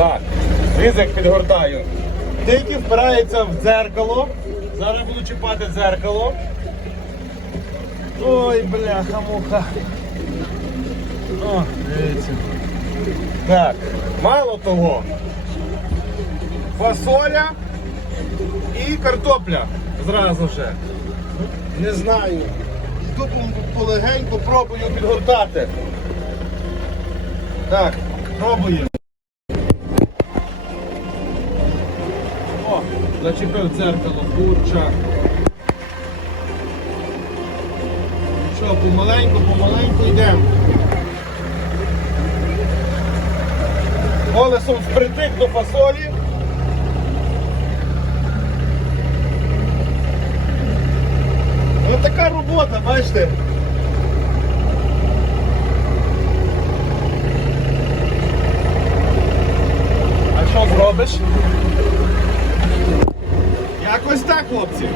Так, різик підгортаю. Тільки впирається в дзеркало. Зараз буду чіпати дзеркало. Ой, бляха, муха. О, дивіться. Так, мало того. Фасоля і картопля зразу же. Не знаю. Йду полегенько пробую підгортати. Так, пробуємо. Зачепив дзеркало, курча. Що, помаленьку, помаленьку йдемо. Колесом впритик до фасолі. Ось така робота, бачите. А що зробиш? Хлопці.